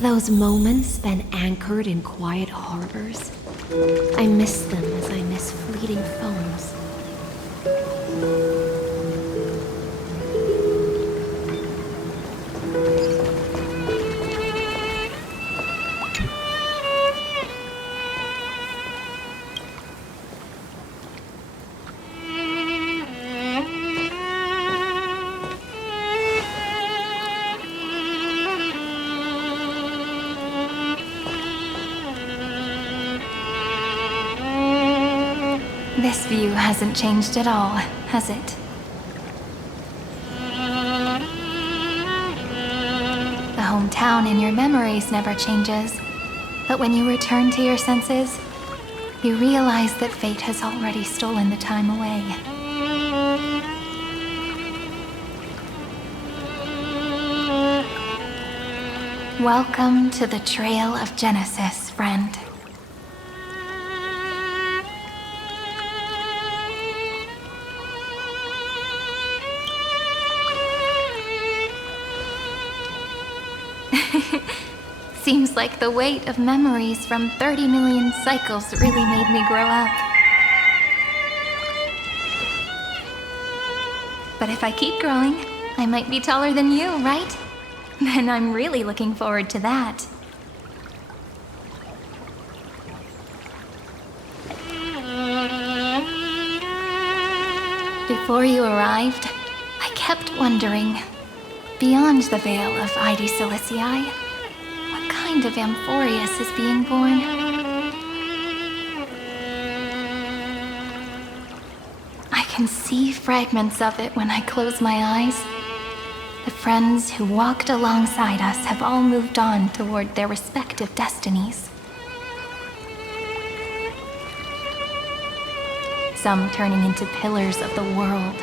Those moments spent anchored in quiet harbors, I miss them as I miss fleeting foams. This view hasn't changed at all, has it? The hometown in your memories never changes, but when you return to your senses, you realize that fate has already stolen the time away. Welcome to the Trail of Genesis, friend. Seems like the weight of memories from 30 million cycles really made me grow up. But if I keep growing, I might be taller than you, right? Then I'm really looking forward to that. Before you arrived, I kept wondering, beyond the veil of Ide Silicii, what kind of Amphorius is being born? I can see fragments of it when I close my eyes. The friends who walked alongside us have all moved on toward their respective destinies. Some turning into pillars of the world,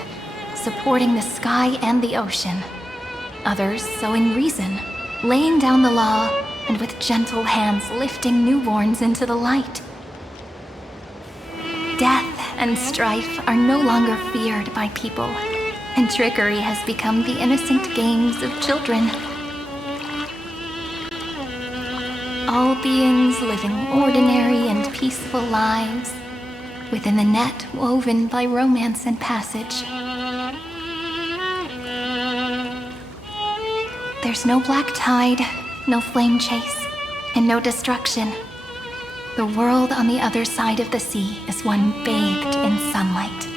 supporting the sky and the ocean. Others sowing reason, laying down the law, and with gentle hands lifting newborns into the light. Death and strife are no longer feared by people, and trickery has become the innocent games of children. All beings living ordinary and peaceful lives, within the net woven by romance and passage. There's no black tide, no flame chase, and no destruction. The world on the other side of the sea is one bathed in sunlight.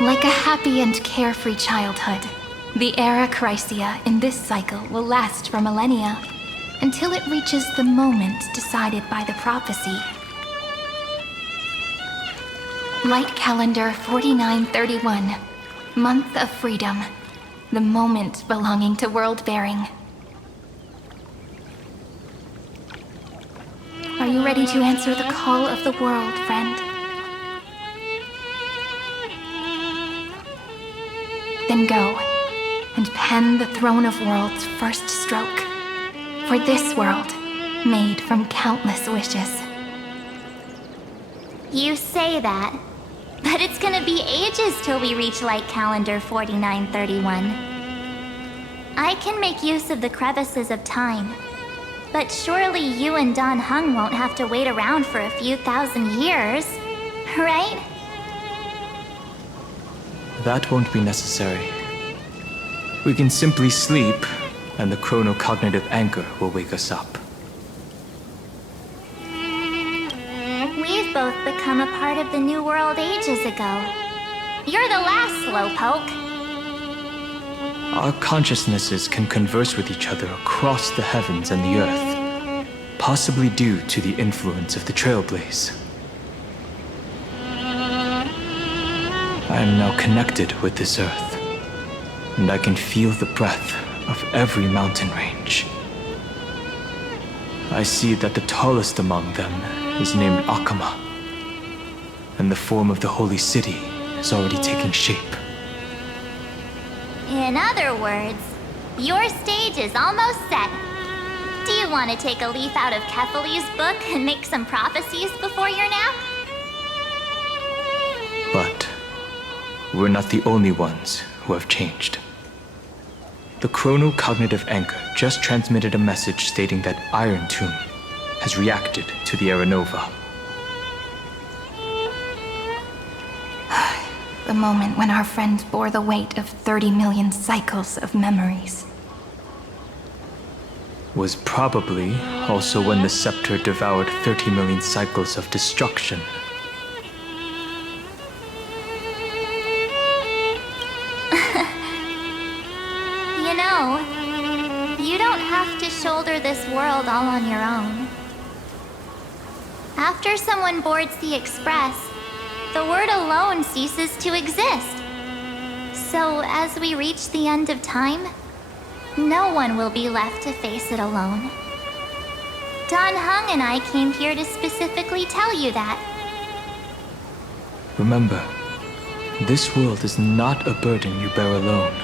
Like a happy and carefree childhood, the era Chrysia in this cycle will last for millennia, until it reaches the moment decided by the prophecy. Light calendar 4931, month of freedom, the moment belonging to world-bearing. Are you ready to answer the call of the world, friend? Then go, and pen the Throne of Worlds' first stroke. For this world, made from countless wishes. You say that, but it's gonna be ages till we reach Light Calendar 4931. I can make use of the crevices of time, but surely you and Don Hung won't have to wait around for a few thousand years, right? That won't be necessary. We can simply sleep, and the chronocognitive anchor will wake us up. We've both become a part of the New World ages ago. You're the last slowpoke. Our consciousnesses can converse with each other across the heavens and the earth, possibly due to the influence of the Trailblaze. I am now connected with this earth, and I can feel the breath of every mountain range. I see that the tallest among them is named Akama, and the form of the holy city is already taking shape. In other words, your stage is almost set. want to take a leaf out of Kefali's book and make some prophecies before your nap? But we're not the only ones who have changed. The chronocognitive anchor just transmitted a message stating that Iron Tomb has reacted to the Aeronova. The moment when our friend bore the weight of 30 million cycles of memories. Was probably also when the scepter devoured 30 million cycles of destruction. You know, you don't have to shoulder this world all on your own. After someone boards the Express, the word alone ceases to exist. So as we reach the end of time, no one will be left to face it alone. Dan Heng and I came here to specifically tell you that. Remember, this world is not a burden you bear alone.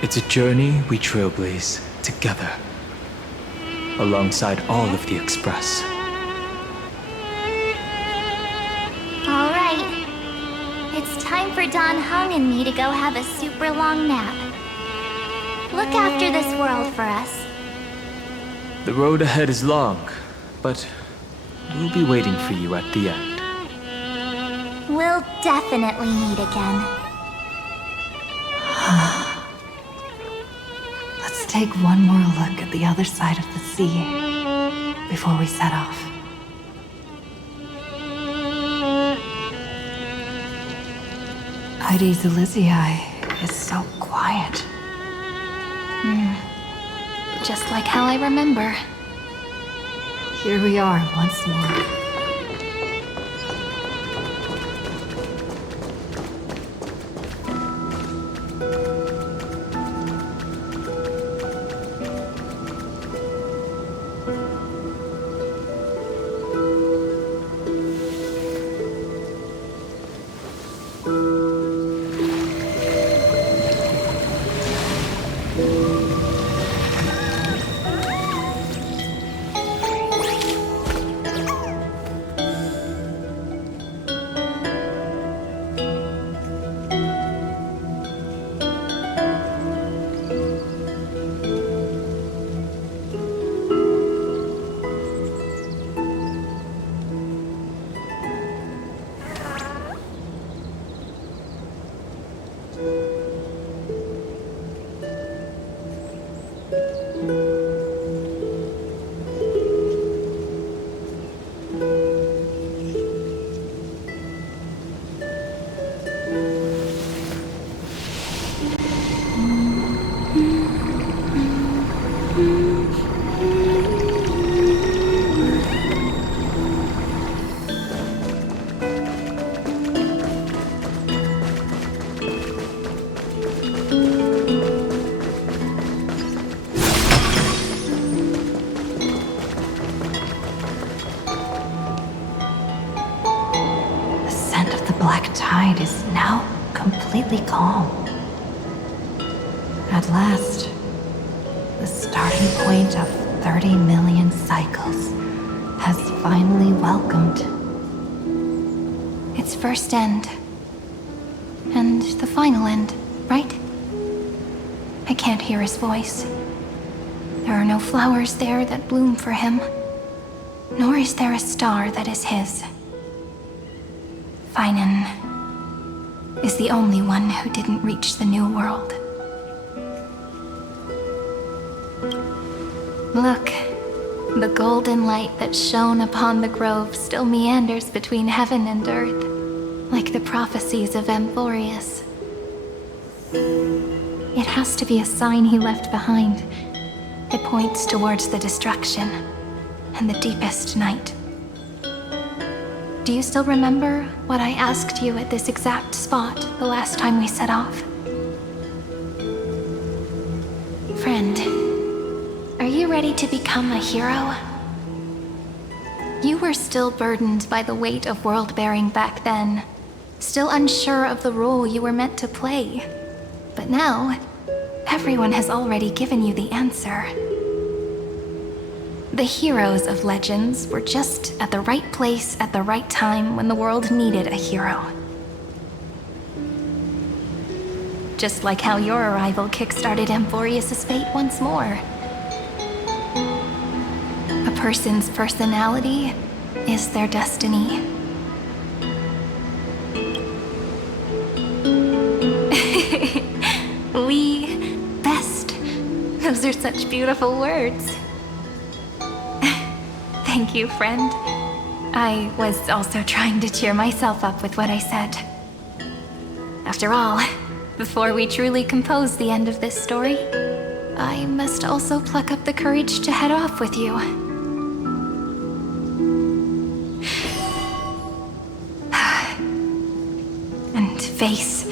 It's a journey we trailblaze together, alongside all of the Express. All right. It's time for Dan Heng and me to go have a super long nap. Look after this world for us. The road ahead is long, but we'll be waiting for you at the end. We'll definitely meet again. Let's take one more look at the other side of the sea before we set off. Heidi's Elysiae is so quiet. Just like how I remember. Here we are once more. Black tide is now completely calm. At last, the starting point of 30 million cycles has finally welcomed. Its first end. And the final end, right? I can't hear his voice. There are no flowers there that bloom for him, nor is there a star that is his. Finan is the only one who didn't reach the new world. Look, the golden light that shone upon the grove still meanders between heaven and earth, like the prophecies of Amphorius. It has to be a sign he left behind. It points towards the destruction and the deepest night. Do you still remember what I asked you at this exact spot the last time we set off? Friend, are you ready to become a hero? You were still burdened by the weight of world-bearing back then, still unsure of the role you were meant to play. But now, everyone has already given you the answer. The heroes of legends were just at the right place at the right time when the world needed a hero. Just like how your arrival kickstarted Amphorius' fate once more. A person's personality is their destiny. We best. Those are such beautiful words. Thank you, friend. I was also trying to cheer myself up with what I said. After all, before we truly compose the end of this story, I must also pluck up the courage to head off with you. And face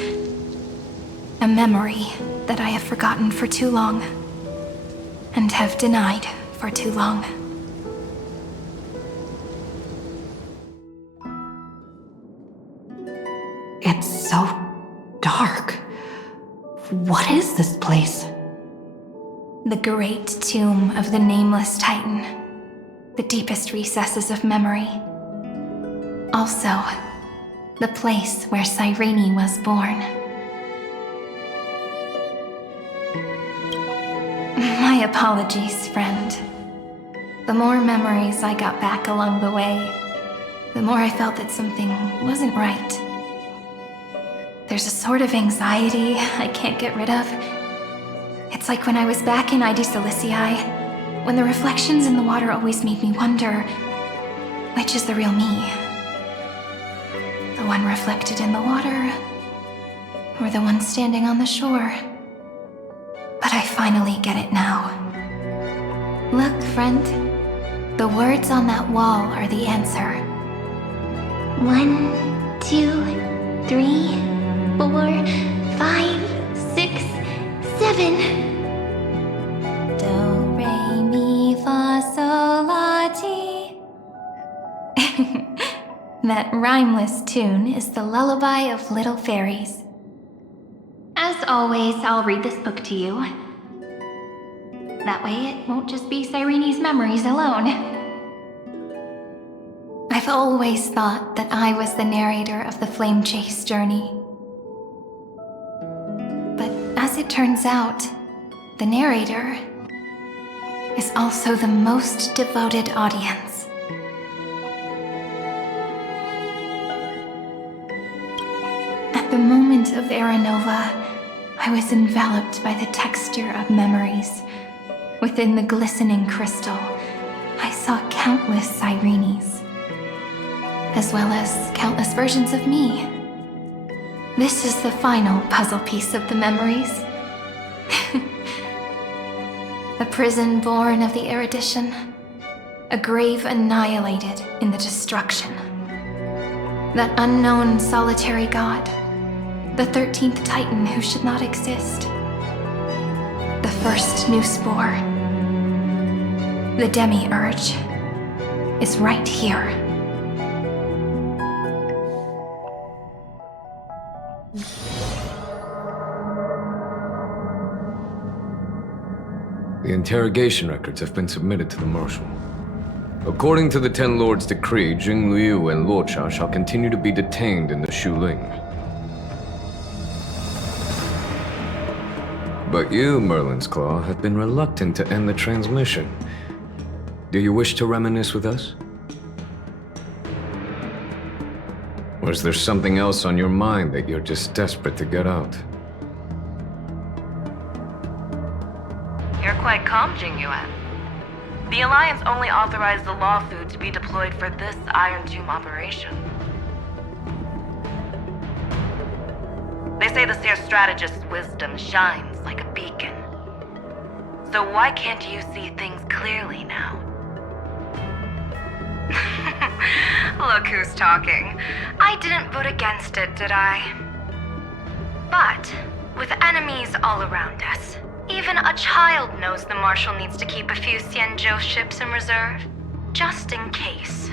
a memory that I have forgotten for too long, and have denied for too long. It's so dark. What is this place? The great tomb of the nameless Titan. The deepest recesses of memory. Also, the place where Cyrene was born. My apologies, friend. The more memories I got back along the way, the more I felt that something wasn't right. There's a sort of anxiety I can't get rid of. It's like when I was back in ID Silicii, when the reflections in the water always made me wonder, which is the real me? The one reflected in the water, or the one standing on the shore? But I finally get it now. Look, friend. The words on that wall are the answer. 1, 2, 3, 4, 5, 6, 7. Do, re, mi, fa, sol, la, ti. That rhymeless tune is the lullaby of little fairies. As always, I'll read this book to you. That way it won't just be Cyrene's memories alone. I've always thought that I was the narrator of the Flame Chase journey. But as it turns out, the narrator is also the most devoted audience. At the moment of Aranova, I was enveloped by the texture of memories. Within the glistening crystal, I saw countless Cyrenes, as well as countless versions of me. This is the final puzzle piece of the memories. A prison born of the erudition, a grave annihilated in the destruction. That unknown solitary god, the 13th Titan who should not exist. The first new spore, the Demiurge, is right here. The interrogation records have been submitted to the Marshal. According to the Ten Lords' decree, Jing Liu and Luocha shall continue to be detained in the Shuling. But you, Merlin's Claw, have been reluctant to end the transmission. Do you wish to reminisce with us? Or is there something else on your mind that you're just desperate to get out? You're quite calm, Jingyuan. The Alliance only authorized the Law Food to be deployed for this Iron Tomb operation. They say the Seer Strategist's wisdom shines like a beacon. So why can't you see things clearly now? Look who's talking. I didn't vote against it, did I? But, with enemies all around us, even a child knows the Marshal needs to keep a few Xianzhou ships in reserve, just in case.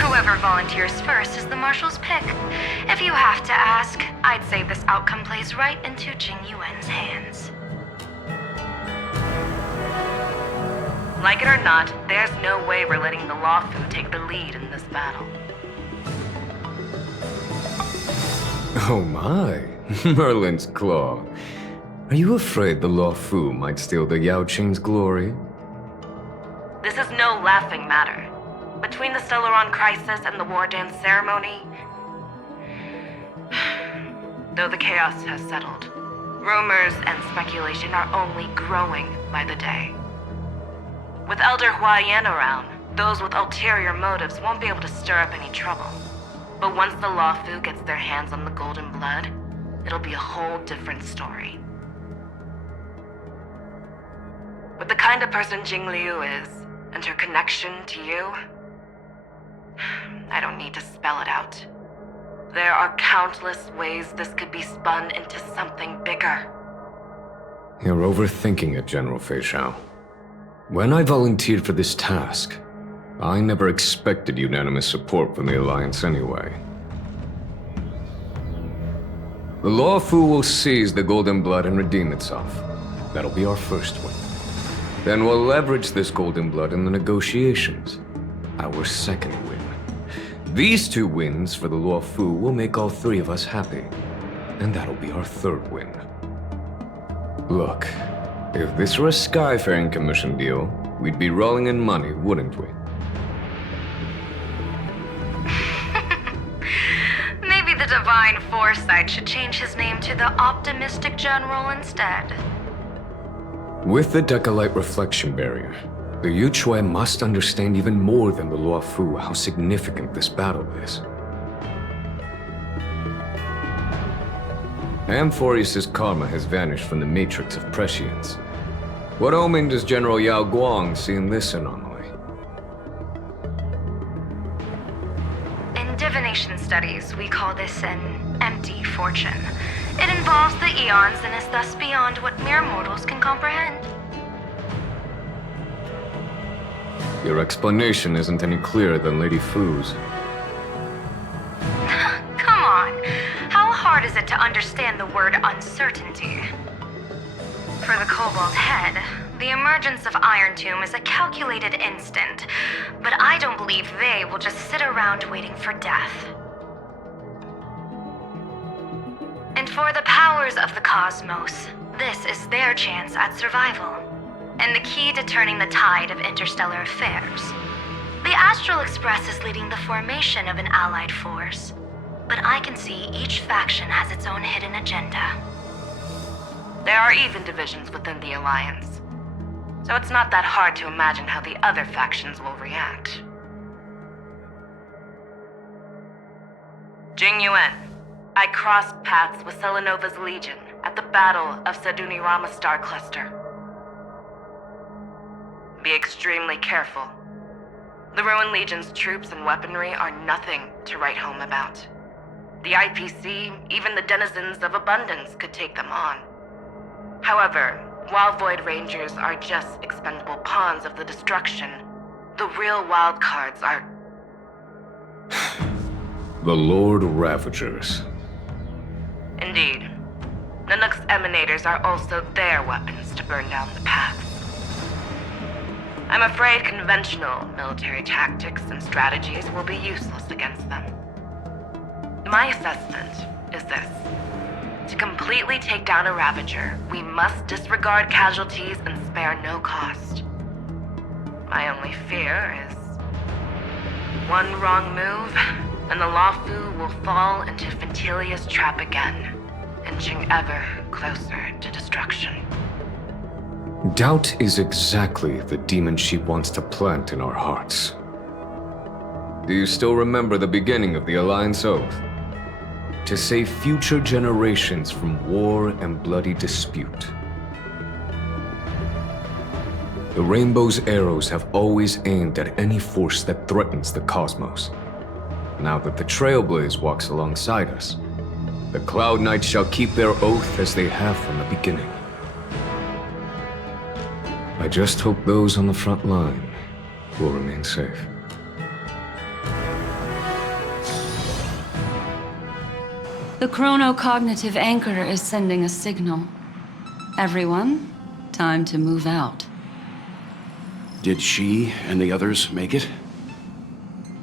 Whoever volunteers first is the Marshal's pick. If you have to ask, I'd say this outcome plays right into Jing Yuan's hands. Like it or not, there's no way we're letting the Lawfu take the lead in this battle. Oh my, Merlin's Claw. Are you afraid the Lawfu might steal the Yao Qing's glory? This is no laughing matter. Between the Stellaron crisis and the War Dance ceremony, though the chaos has settled, rumors and speculation are only growing by the day. With Elder Huaiyan around, those with ulterior motives won't be able to stir up any trouble. But once the Lawfu gets their hands on the Golden Blood, it'll be a whole different story. With the kind of person Jing Liu is, and her connection to you, I don't need to spell it out. There are countless ways this could be spun into something bigger. You're overthinking it, General Fei Shao. When I volunteered for this task, I never expected unanimous support from the Alliance anyway. The Lawfu will seize the Golden Blood and redeem itself. That'll be our first win. Then we'll leverage this Golden Blood in the negotiations. Our second win. These 2 wins for the Lawfu will make all 3 of us happy. And that'll be our third win. Look, if this were a Skyfaring Commission deal, we'd be rolling in money, wouldn't we? Maybe the Divine Foresight should change his name to the Optimistic General instead. With the Decalite Reflection Barrier, the Yuchue must understand even more than the Luofu how significant this battle is. Amphorius' karma has vanished from the matrix of prescience. What omen does General Yao Guang see in this anomaly? In divination studies, we call this an empty fortune. It involves the eons and is thus beyond what mere mortals can comprehend. Your explanation isn't any clearer than Lady Fu's. Come on. How hard is it to understand the word uncertainty? For the Cobalt Head, the emergence of Iron Tomb is a calculated instant, but I don't believe they will just sit around waiting for death. And for the powers of the cosmos, this is their chance at survival, and the key to turning the tide of interstellar affairs. The Astral Express is leading the formation of an allied force, but I can see each faction has its own hidden agenda. There are even divisions within the Alliance, so it's not that hard to imagine how the other factions will react. Jing Yuan, I crossed paths with Selenova's Legion at the Battle of Sadunirama Star Cluster. Be extremely careful. The Ruined Legion's troops and weaponry are nothing to write home about. The IPC, even the denizens of Abundance, could take them on. However, while Void Rangers are just expendable pawns of the destruction, the real wildcards are... The Lord Ravagers. Indeed. Nanook's emanators are also their weapons to burn down the paths. I'm afraid conventional military tactics and strategies will be useless against them. My assessment is this. To completely take down a Ravager, we must disregard casualties and spare no cost. My only fear is one wrong move, and the Lawfu will fall into Fintilia's trap again, inching ever closer to destruction. Doubt is exactly the demon she wants to plant in our hearts. Do you still remember the beginning of the Alliance Oath? To save future generations from war and bloody dispute. The Rainbow's arrows have always aimed at any force that threatens the cosmos. Now that the Trailblaze walks alongside us, the Cloud Knights shall keep their oath as they have from the beginning. I just hope those on the front line will remain safe. The chronocognitive anchor is sending a signal. Everyone, time to move out. Did she and the others make it?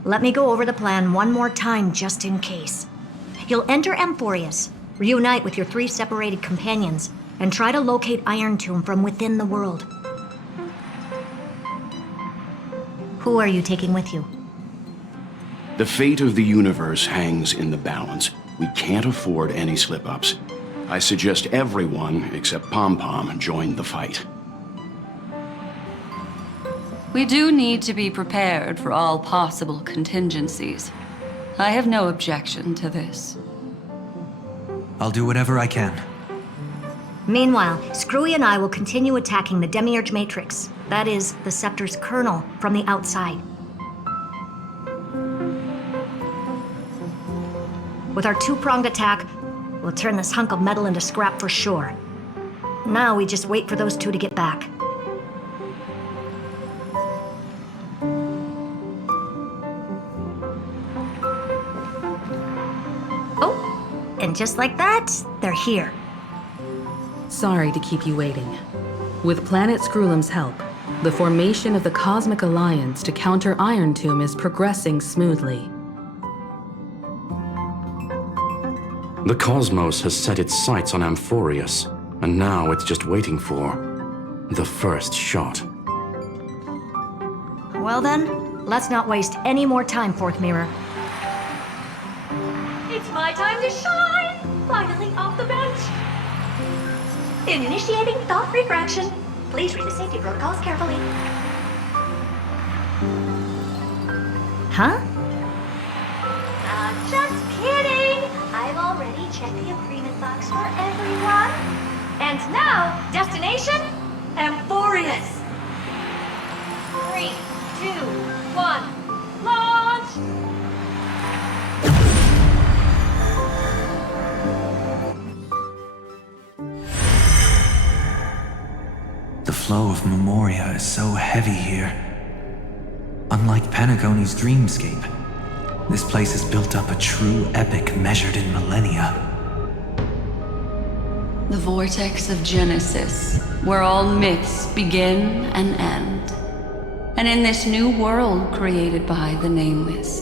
Let me go over the plan one more time just in case. You'll enter Amphorius, reunite with your 3 separated companions, and try to locate Iron Tomb from within the world. Who are you taking with you? The fate of the universe hangs in the balance. We can't afford any slip-ups. I suggest everyone, except Pom-Pom, join the fight. We do need to be prepared for all possible contingencies. I have no objection to this. I'll do whatever I can. Meanwhile, Screwy and I will continue attacking the Demiurge Matrix. That is, the Scepter's kernel, from the outside. With our 2-pronged attack, we'll turn this hunk of metal into scrap for sure. Now we just wait for those 2 to get back. Oh, and just like that, they're here. Sorry to keep you waiting. With Planet Screwlum's help, the formation of the Cosmic Alliance to counter Iron Tomb is progressing smoothly. The cosmos has set its sights on Amphorius, and now it's just waiting for the first shot. Well then, let's not waste any more time, Fourth Mirror. It's my time to shine! Finally off the bench! Initiating thought refraction. Please read the safety protocols carefully. Huh? Just kidding! I've already checked the agreement box for everyone. And now, destination? Amphorius! 3, 2, 1, launch! The flow of Memoria is so heavy here. Unlike Panagoni's dreamscape, this place has built up a true epic measured in millennia. The vortex of Genesis, where all myths begin and end. And in this new world created by the Nameless,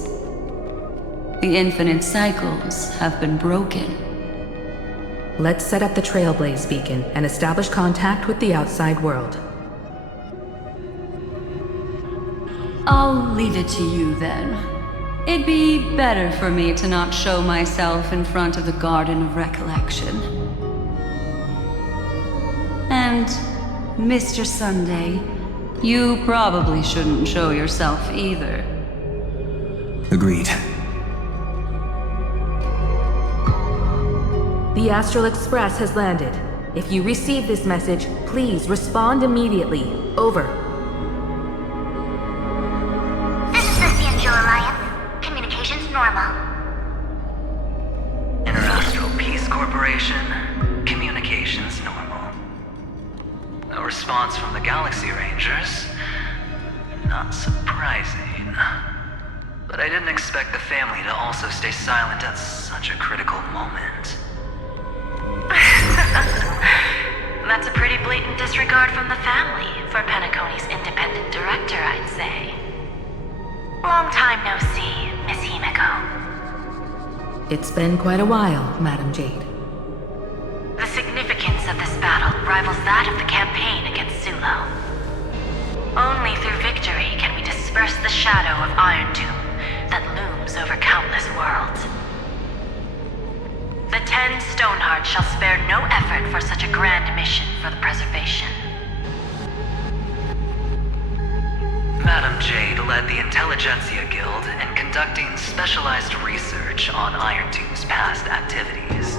the infinite cycles have been broken. Let's set up the Trailblaze beacon and establish contact with the outside world. I'll leave it to you then. It'd be better for me to not show myself in front of the Garden of Recollection. And, Mr. Sunday, you probably shouldn't show yourself either. Agreed. The Astral Express has landed. If you receive this message, please respond immediately. Over. This is the Angel Alliance. Communications normal. Interastral Peace Corporation. Communications normal. No response from the Galaxy Rangers. Not surprising. But I didn't expect the family to also stay silent at such a critical moment. That's a pretty blatant disregard from the family for Penacony's independent director, I'd say. Long time no see, Miss Himiko. It's been quite a while, Madam Jade. The significance of this battle rivals that of the campaign against Sulo. Only through victory can we disperse the shadow of Iron Tomb that looms over countless worlds. The 10 Stonehearts shall spare no effort for such a grand mission for the preservation. Madam Jade led the Intelligentsia Guild in conducting specialized research on Iron Tomb's past activities.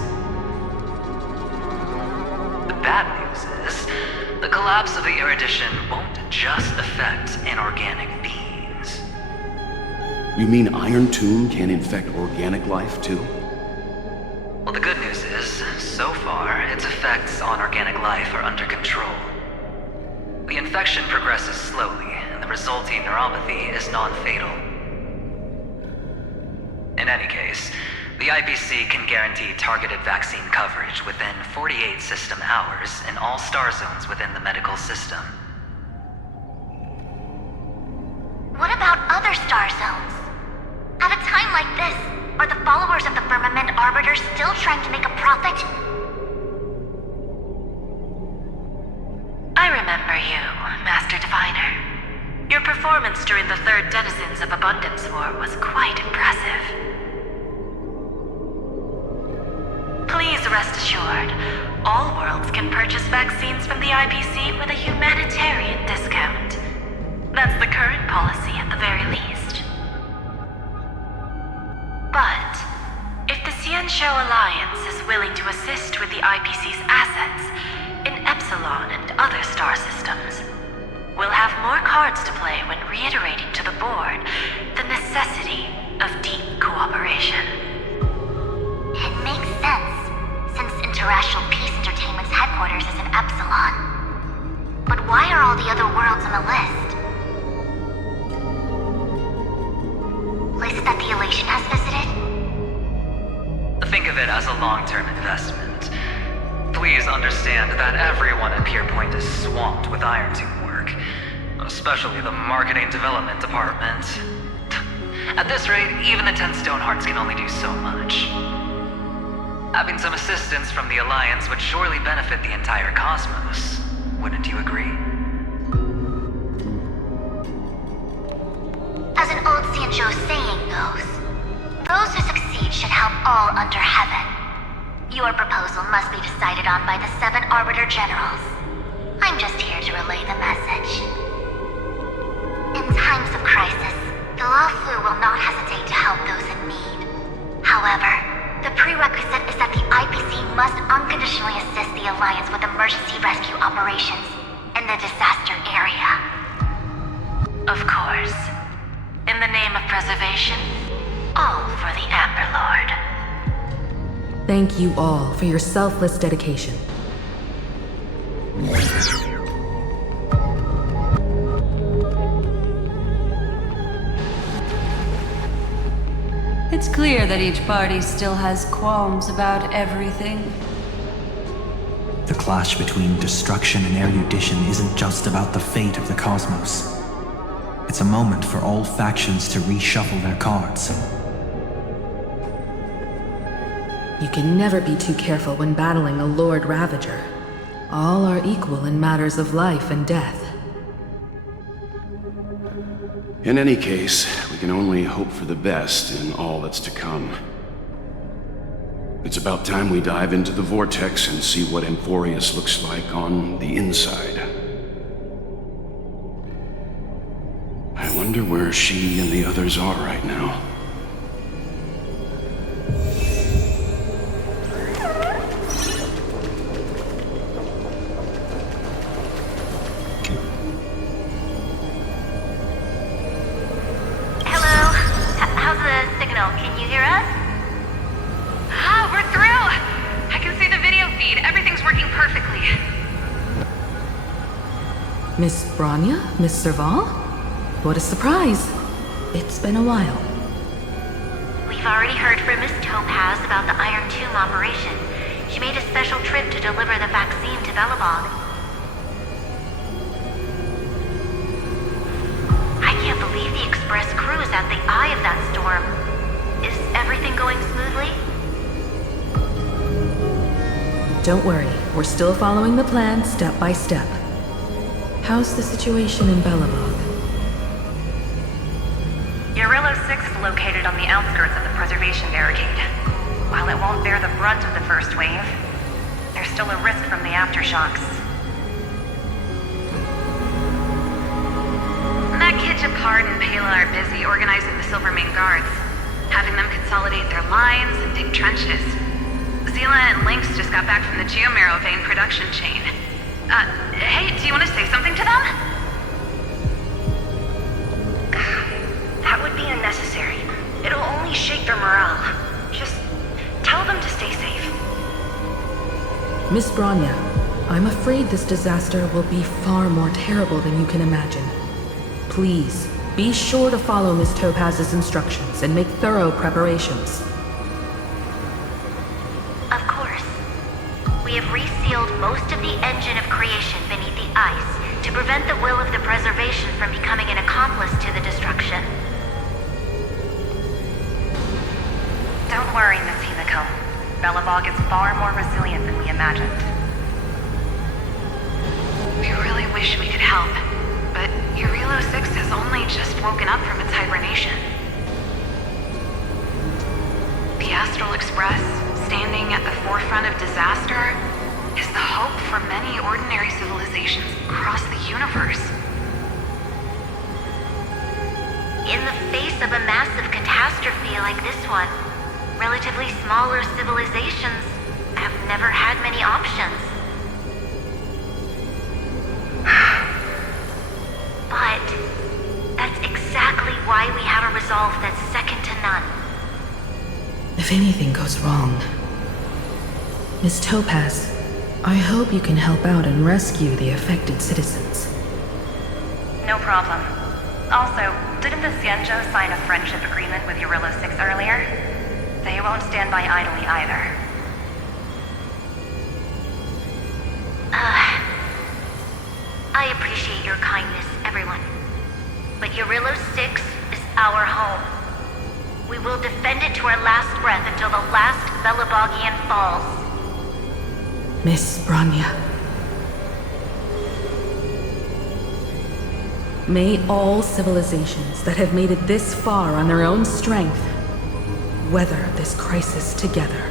The bad news is, the collapse of the Erudition won't just affect inorganic beings. You mean Iron Tomb can infect organic life, too? Well, the good news is, so far, its effects on organic life are under control. The infection progresses slowly, and the resulting neuropathy is non-fatal. In any case, the IPC can guarantee targeted vaccine coverage within 48 system hours in all star zones within the medical system. Are the followers of the Firmament Arbiter still trying to make a profit? I remember you, Master Diviner. Your performance during the Third Denizens of Abundance War was quite impressive. Please rest assured, all worlds can purchase vaccines from the IPC with a humanitarian discount. That's the current policy at the very least. But if the Xianshou Alliance is willing to assist with the IPC's assets in Epsilon and other star systems, we'll have more cards to play when reiterating to the board the necessity of deep cooperation. It makes sense, since Interracial Peace Entertainment's headquarters is in Epsilon. But why are all the other worlds on the list? Places that the Elation has visited? Think of it as a long-term investment. Please understand that everyone at Pierpoint is swamped with Iron Tomb work, especially the marketing development department. At this rate, even the 10 Stonehearts can only do so much. Having some assistance from the Alliance would surely benefit the entire cosmos. Wouldn't you agree? As an old Xianzhou saying goes, those who succeed should help all under heaven. Your proposal must be decided on by the 7 Arbiter Generals. I'm just here to relay the message. In times of crisis, the Luofu will not hesitate to help those in need. However, the prerequisite is that the IPC must unconditionally assist the Alliance with emergency rescue operations in the disaster area. Of course. In the name of preservation, all for the Amber Lord. Thank you all for your selfless dedication. It's clear that each party still has qualms about everything. The clash between destruction and erudition isn't just about the fate of the cosmos. It's a moment for all factions to reshuffle their cards. You can never be too careful when battling a Lord Ravager. All are equal in matters of life and death. In any case, we can only hope for the best in all that's to come. It's about time we dive into the vortex and see what Amphorius looks like on the inside. I wonder where she and the others are right now. Can you hear us? Ah, we're through! I can see the video feed. Everything's working perfectly. Miss Bronya? Miss Serval? What a surprise. It's been a while. We've already heard from Miss Topaz about the Iron Tomb operation. She made a special trip to deliver the vaccine to Belobog. I can't believe the Express crew is at the eye of that storm. Is everything going smoothly? Don't worry, we're still following the plan step by step. How's the situation in Belobog? Urillo 6 is located on the outskirts of the preservation barricade. While it won't bear the brunt of the first wave, there's still a risk from the aftershocks. Kid Japard and Pela are busy organizing the Silvermane Guards, having them consolidate their lines and dig trenches. Zila and Lynx just got back from the Geomarrow vein production chain. Hey, do you want to say something to them? That would be unnecessary. It'll only shake their morale. Just tell them to stay safe. Miss Bronya, I'm afraid this disaster will be far more terrible than you can imagine. Please, be sure to follow Miss Topaz's instructions and make thorough preparations. Of course. We have resealed most of the engine of creation beneath the ice to prevent the will of the preservation from becoming an accomplice to the destruction. Don't worry, Miss Himiko. Belobog is far more resilient than we imagined. We really wish we could help, but Urilo 6 has only just woken up from its hibernation. The Astral Express, standing at the forefront of disaster, is the hope for many ordinary civilizations across the universe. In the face of a massive catastrophe like this one, relatively smaller civilizations have never had many options. But that's exactly why we have a resolve that's second to none. If anything goes wrong, Miss Topaz, I hope you can help out and rescue the affected citizens. No problem. Also, didn't the Xianzhou sign a friendship agreement with Urilo 6 earlier? They won't stand by idly either. I appreciate your kindness, everyone. But Urilo 6 is our home. We will defend it to our last breath until the last Belobogian falls. Miss Bronya. May all civilizations that have made it this far on their own strength weather this crisis together.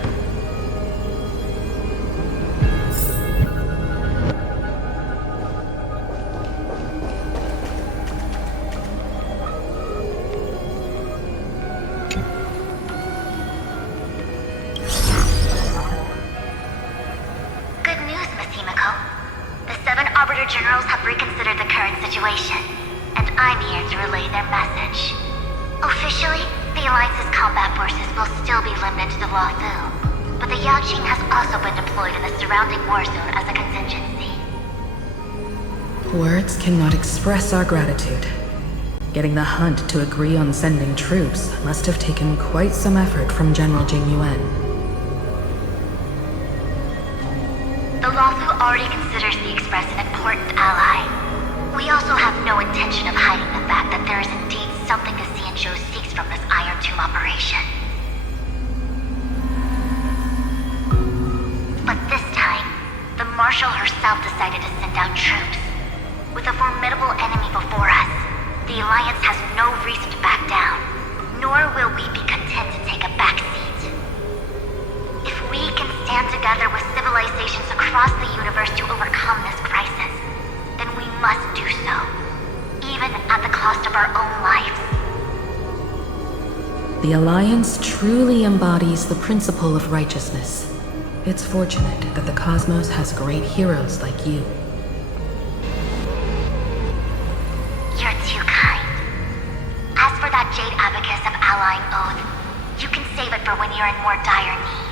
Good news, Miss Himiko. The 7 Arbiter Generals have reconsidered the current situation, and I'm here to relay their message. Officially, the Alliance's combat forces will still be limited to the Luofu, but the Yaoqing has also been deployed in the surrounding war zone as a contingency. Words cannot express our gratitude. Getting the Hunt to agree on sending troops must have taken quite some effort from General Jing Yuan. The Luofu already considers the Express an important ally. We also have no intention of hiding the fact that there is indeed something the Xianzhou seeks from this Iron Tomb operation. But this time, the Marshal herself decided to send out troops. With a formidable enemy before us, the Alliance has no reason to back down, nor will we be content to take a backseat. If we can stand together with civilizations across the universe to overcome this crisis, then we must do so, even at the cost of our own lives. The Alliance truly embodies the principle of righteousness. It's fortunate that the cosmos has great heroes like you. You're too kind. As for that Jade Abacus of Allying Oath, you can save it for when you're in more dire need.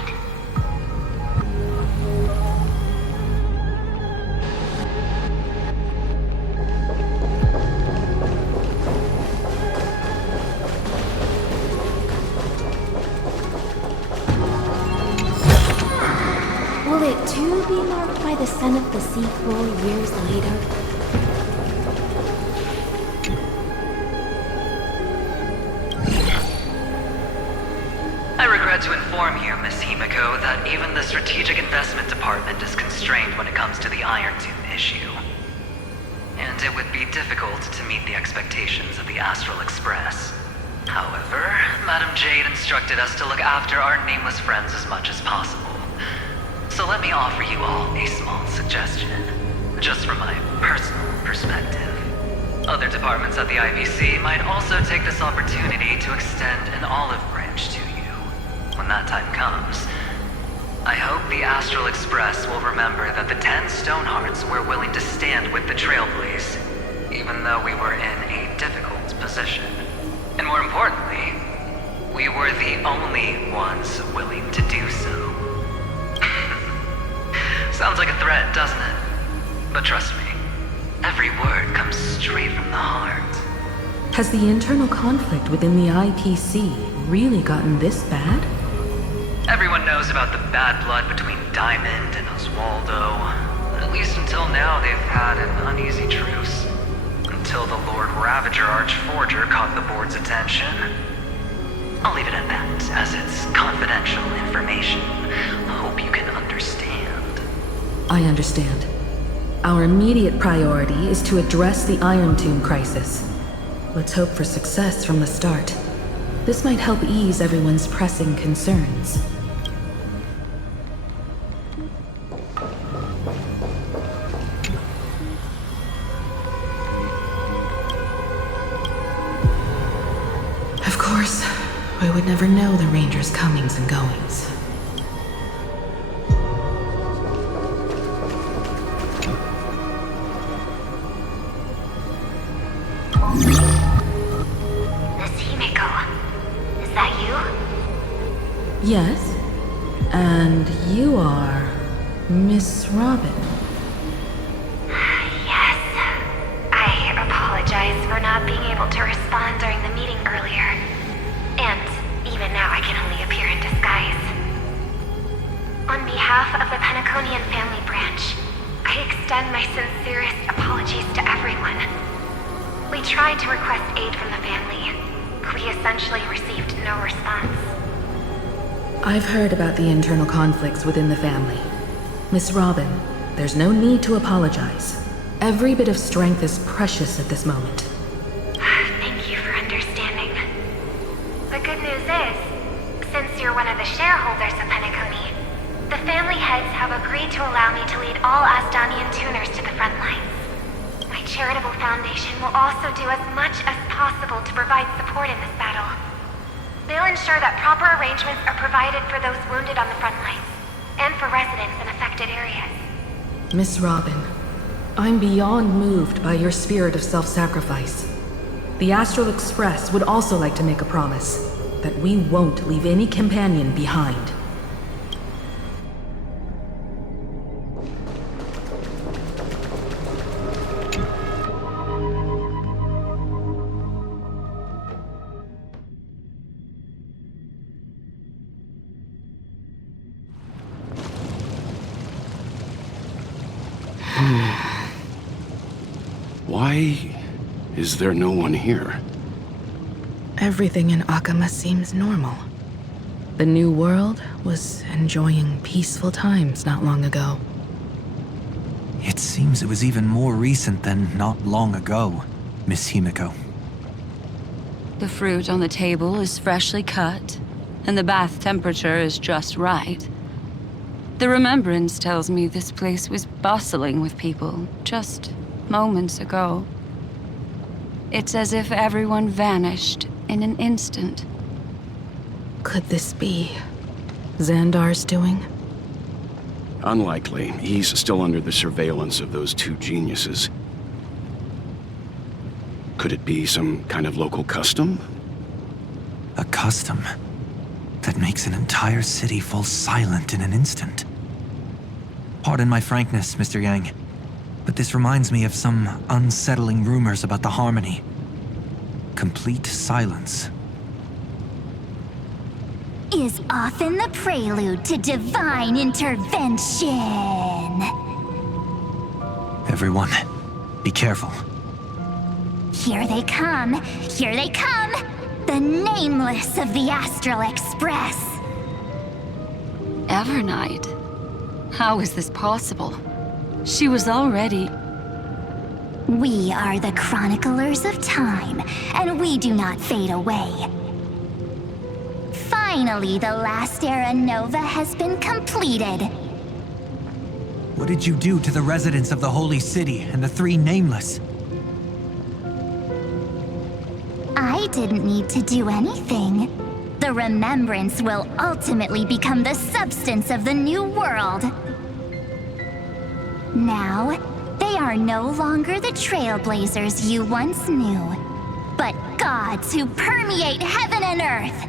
Will it too be marked by the scent of the sequel years later? I regret to inform you, Miss Himiko, that even the Strategic Investment Department is constrained when it comes to the Iron Tomb issue. And it would be difficult to meet the expectations of the Astral Express. However, Madam Jade instructed us to look after our nameless friends as much as possible. So let me offer you all a small suggestion, just from my personal perspective. Other departments at the IBC might also take this opportunity to extend an olive branch to you. When that time comes, I hope the Astral Express will remember that the 10 Stonehearts were willing to stand with the Trailblaze, even though we were in a difficult position. And more importantly, we were the only ones willing to do so. Sounds like a threat, doesn't it? But trust me, every word comes straight from the heart. Has the internal conflict within the IPC really gotten this bad? Everyone knows about the bad blood between Diamond and Oswaldo. At least until now, they've had an uneasy truce. Until the Lord Ravager Archforger caught the board's attention. I'll leave it at that. as it's confidential information. Hope you can understand. I understand. Our immediate priority is to address the Iron Tomb crisis. Let's hope for success from the start. This might help ease everyone's pressing concerns. Of course, we would never know the Ranger's comings and goings. Yes, and you are Miss Robin. Yes. I apologize for not being able to respond during the meeting earlier. And even now I can only appear in disguise. On behalf of the Penaconian family branch, I extend my sincerest apologies to everyone. We tried to request aid from the family. We essentially received no response. I've heard about the internal conflicts within the family. Miss Robin, there's no need to apologize. Every bit of strength is precious at this moment. Thank you for understanding. The good news is, since you're one of the shareholders of Penacony, the family heads have agreed to allow me to lead all Asdanian tuners to the front lines. My charitable foundation will also do as much as possible to provide support in this battle. They'll ensure that proper arrangements are provided for those wounded on the front lines, and for residents in affected areas. Miss Robin, I'm beyond moved by your spirit of self-sacrifice. The Astral Express would also like to make a promise that we won't leave any companion behind. Why is there no one here? Everything in Akama seems normal. The new world was enjoying peaceful times not long ago. It seems it was even more recent than not long ago, Miss Himiko. The fruit on the table is freshly cut, and the bath temperature is just right. The remembrance tells me this place was bustling with people just moments ago. It's as if everyone vanished in an instant. Could this be Xandar's doing? Unlikely. He's still under the surveillance of those two geniuses. Could it be some kind of local custom? A custom that makes an entire city fall silent in an instant. Pardon my frankness, Mr. Yang, but this reminds me of some unsettling rumors about the Harmony. Complete silence is often the prelude to divine intervention. Everyone, be careful. Here they come! Here they come! The Nameless of the Astral Express! Evernight? How is this possible? She was already... We are the Chroniclers of Time, and we do not fade away. Finally, the last era Nova has been completed. What did you do to the residents of the Holy City and the three Nameless? I didn't need to do anything. The remembrance will ultimately become the substance of the new world. Now, they are no longer the trailblazers you once knew, but gods who permeate heaven and earth.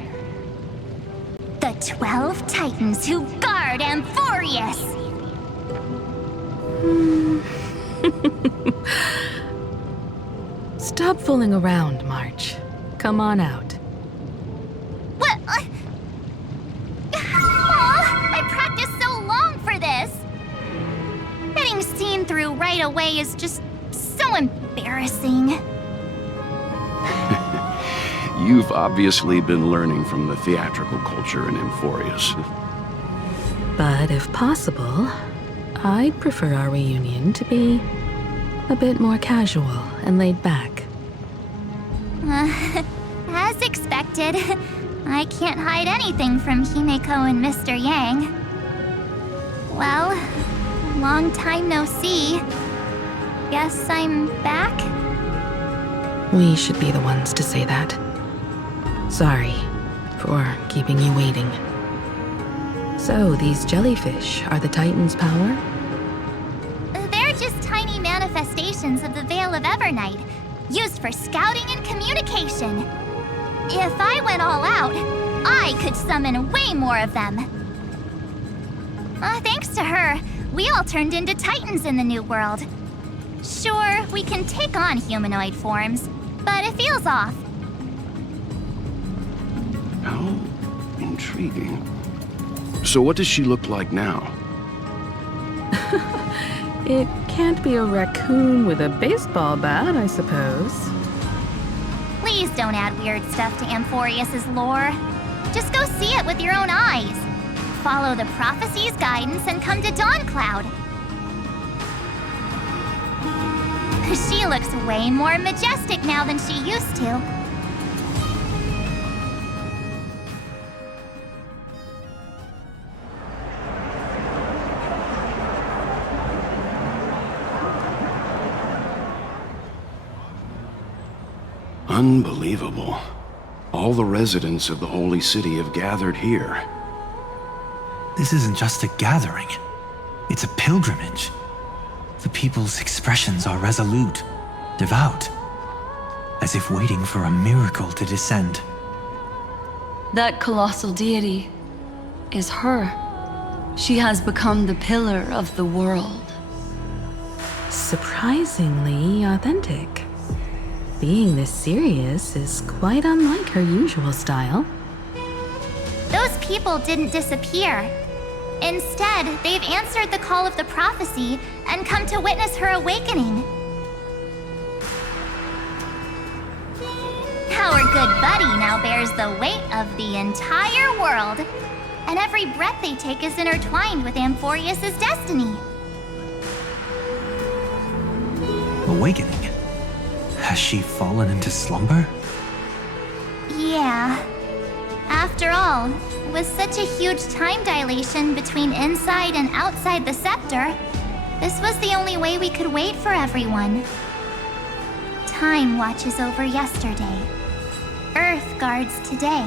The 12 Titans who guard Amphorius. Stop fooling around, March. Come on out. What? I practiced so long for this. Getting seen through right away is just so embarrassing. You've obviously been learning from the theatrical culture in Amphorius. But if possible, I'd prefer our reunion to be a bit more casual and laid back. As expected, I can't hide anything from Himeko and Mr. Yang. Well, long time no see. Guess I'm back? We should be the ones to say that. Sorry for keeping you waiting. So, these jellyfish are the Titan's power? They're just tiny manifestations of the Veil of Evernight, used for scouting and communication. If I went all out, I could summon way more of them. Thanks to her, we all turned into Titans in the New World. Sure, we can take on humanoid forms, but it feels off. How intriguing. So what does she look like now? It can't be a raccoon with a baseball bat, I suppose. Please don't add weird stuff to Amphorius's lore. Just go see it with your own eyes. Follow the prophecy's guidance and come to Dawncloud. She looks way more majestic now than she used to. Unbelievable. All the residents of the Holy City have gathered here. This isn't just a gathering. It's a pilgrimage. The people's expressions are resolute, devout, as if waiting for a miracle to descend. That colossal deity is her. She has become the pillar of the world. Surprisingly authentic. Being this serious is quite unlike her usual style. Those people didn't disappear. Instead, they've answered the call of the prophecy and come to witness her awakening. Our good buddy now bears the weight of the entire world, and every breath they take is intertwined with Amphorius's destiny. Awakening? Has she fallen into slumber? Yeah. After all, with such a huge time dilation between inside and outside the scepter, this was the only way we could wait for everyone. Time watches over yesterday. Earth guards today.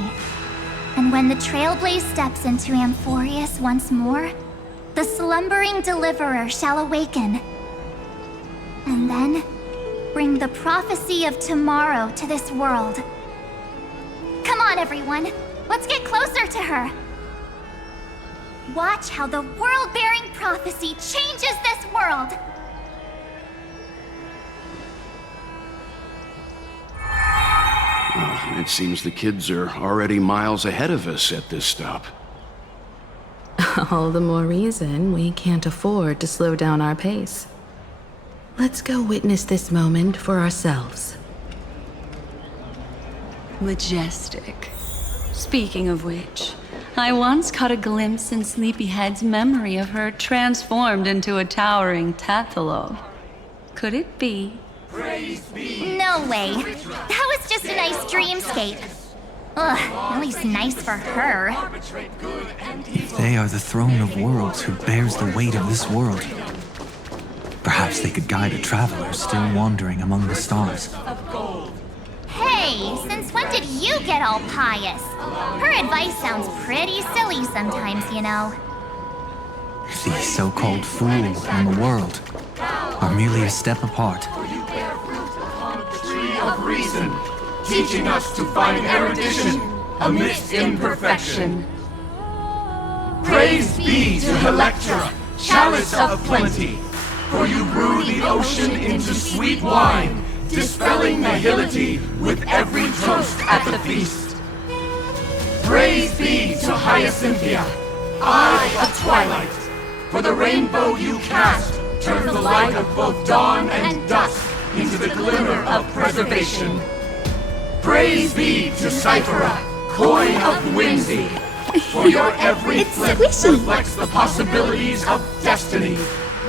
And when the Trailblaze steps into Amphorius once more, the slumbering deliverer shall awaken. And then, bring the prophecy of tomorrow to this world. Come on, everyone. Let's get closer to her. Watch how the world-bearing prophecy changes this world. Well, it seems the kids are already miles ahead of us at this stop. All the more reason we can't afford to slow down our pace. Let's go witness this moment for ourselves. Majestic. Speaking of which, I once caught a glimpse in Sleepyhead's memory of her transformed into a towering Tathalov. Could it be? No way. That was just a nice dreamscape. Ugh, at least nice for her. If they are the throne of worlds who bears the weight of this world, perhaps they could guide a traveler still wandering among the stars. Hey, since when did you get all pious? Her advice sounds pretty silly sometimes, you know. These so-called fools in the world are merely a step apart. Of reason, teaching us to find erudition amidst imperfection. Praise be to Electra, chalice of plenty, for you brew the ocean into sweet wine, dispelling nihility with every toast at the feast. Praise be to Hyacinthia, eye of twilight, for the rainbow you cast turns the light of both dawn and dusk into the glimmer of preservation. Praise be to Cyphera, coin of whimsy, for your every flip reflects the possibilities of destiny,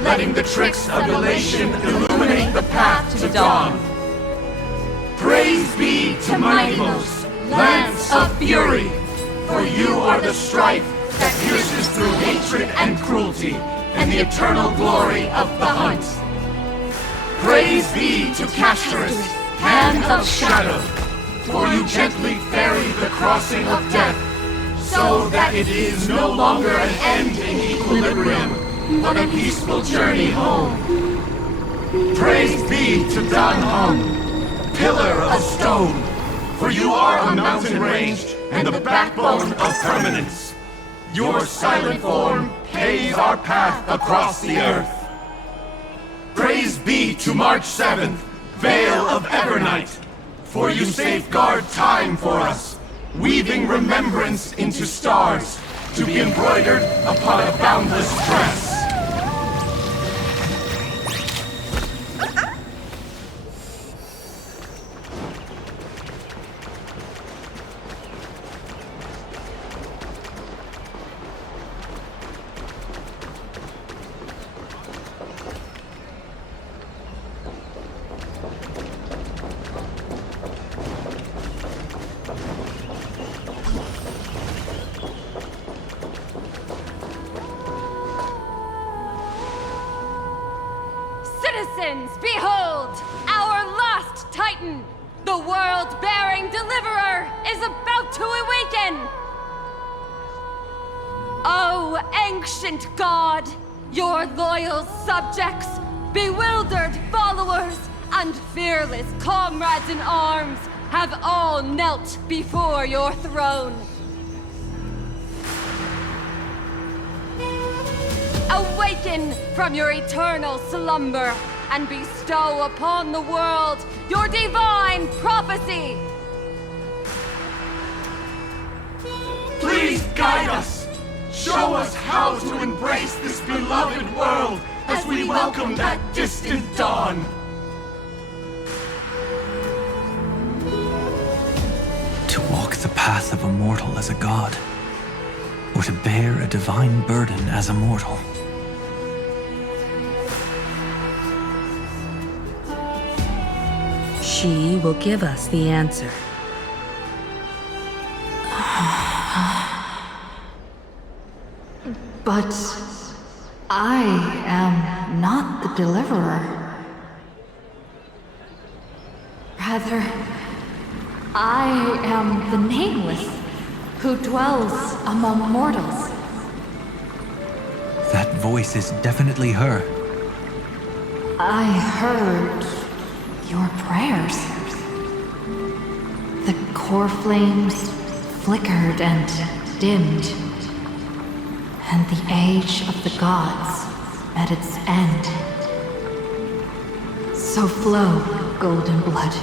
letting the tricks of elation illuminate the path to dawn. Praise be to Mightymost, lance of fury, for you are the strife that pierces through hatred and cruelty, and the eternal glory of the hunt. Praise be to Casterus, hand of shadow, for you gently ferry the crossing of death, so that it is no longer an end in equilibrium, but a peaceful journey home. Praise be to Dan-Hong, pillar of stone, for you are a mountain range and the backbone of permanence. Your silent form paves our path across the earth. Praise be to March 7th, Veil of Evernight, for you safeguard time for us, weaving remembrance into stars, to be embroidered upon a boundless dress. Citizens, behold! Our last Titan, the world-bearing deliverer, is about to awaken! Oh, ancient god! Your loyal subjects, bewildered followers, and fearless comrades in arms have all knelt before your throne. Awaken from your eternal slumber and bestow upon the world your divine prophecy! Please guide us! Show us how to embrace this beloved world as we welcome that distant dawn! To walk the path of a mortal as a god, or to bear a divine burden as a mortal. She will give us the answer. But I am not the deliverer. Rather, I am the Nameless, who dwells among mortals. That voice is definitely her. I heard your prayers. The core flames flickered and dimmed, and the age of the gods at its end. So flow, golden blood,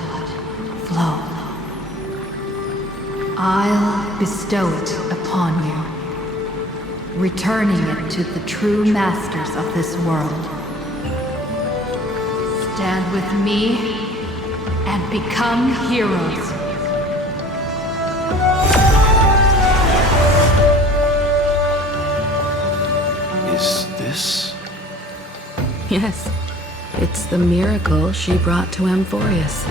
flow. I'll bestow it upon you, returning it to the true masters of this world. Stand with me and become heroes. Is this? Yes, it's the miracle she brought to Amphorius.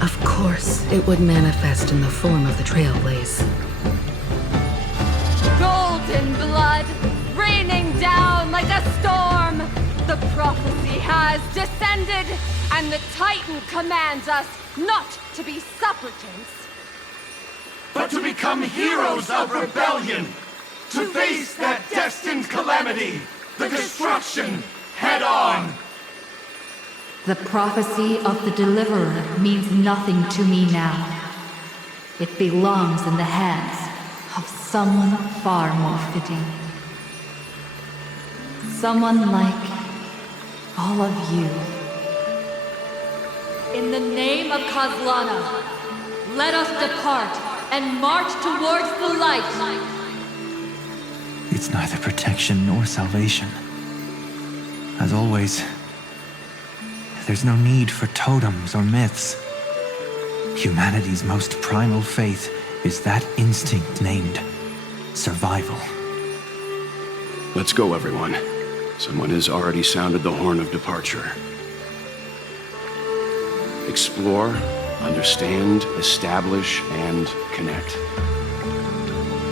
Of course, it would manifest in the form of the Trailblaze. Golden blood, raining down like a storm! The prophecy has descended, and the Titan commands us not to be supplicants, but to become heroes of rebellion, to face that destined calamity, the destruction, head on. The prophecy of the Deliverer means nothing to me now. It belongs in the hands of someone far more fitting. Someone like all of you. In the name of Kozlana, let us depart and march towards the light. It's neither protection nor salvation. As always, there's no need for totems or myths. Humanity's most primal faith is that instinct named survival. Let's go, everyone. Someone has already sounded the horn of departure. Explore, understand, establish, and connect.